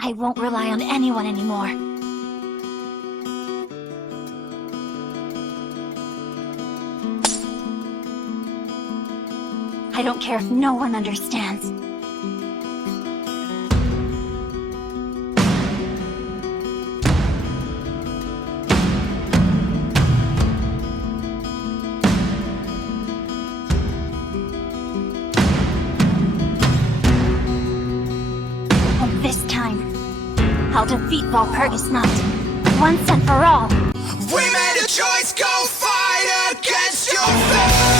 I won't rely on anyone anymore. I don't care if no one understands. And this time, I'll defeat Walpurgis Night, once and for all. We made a choice, go fight against your fate.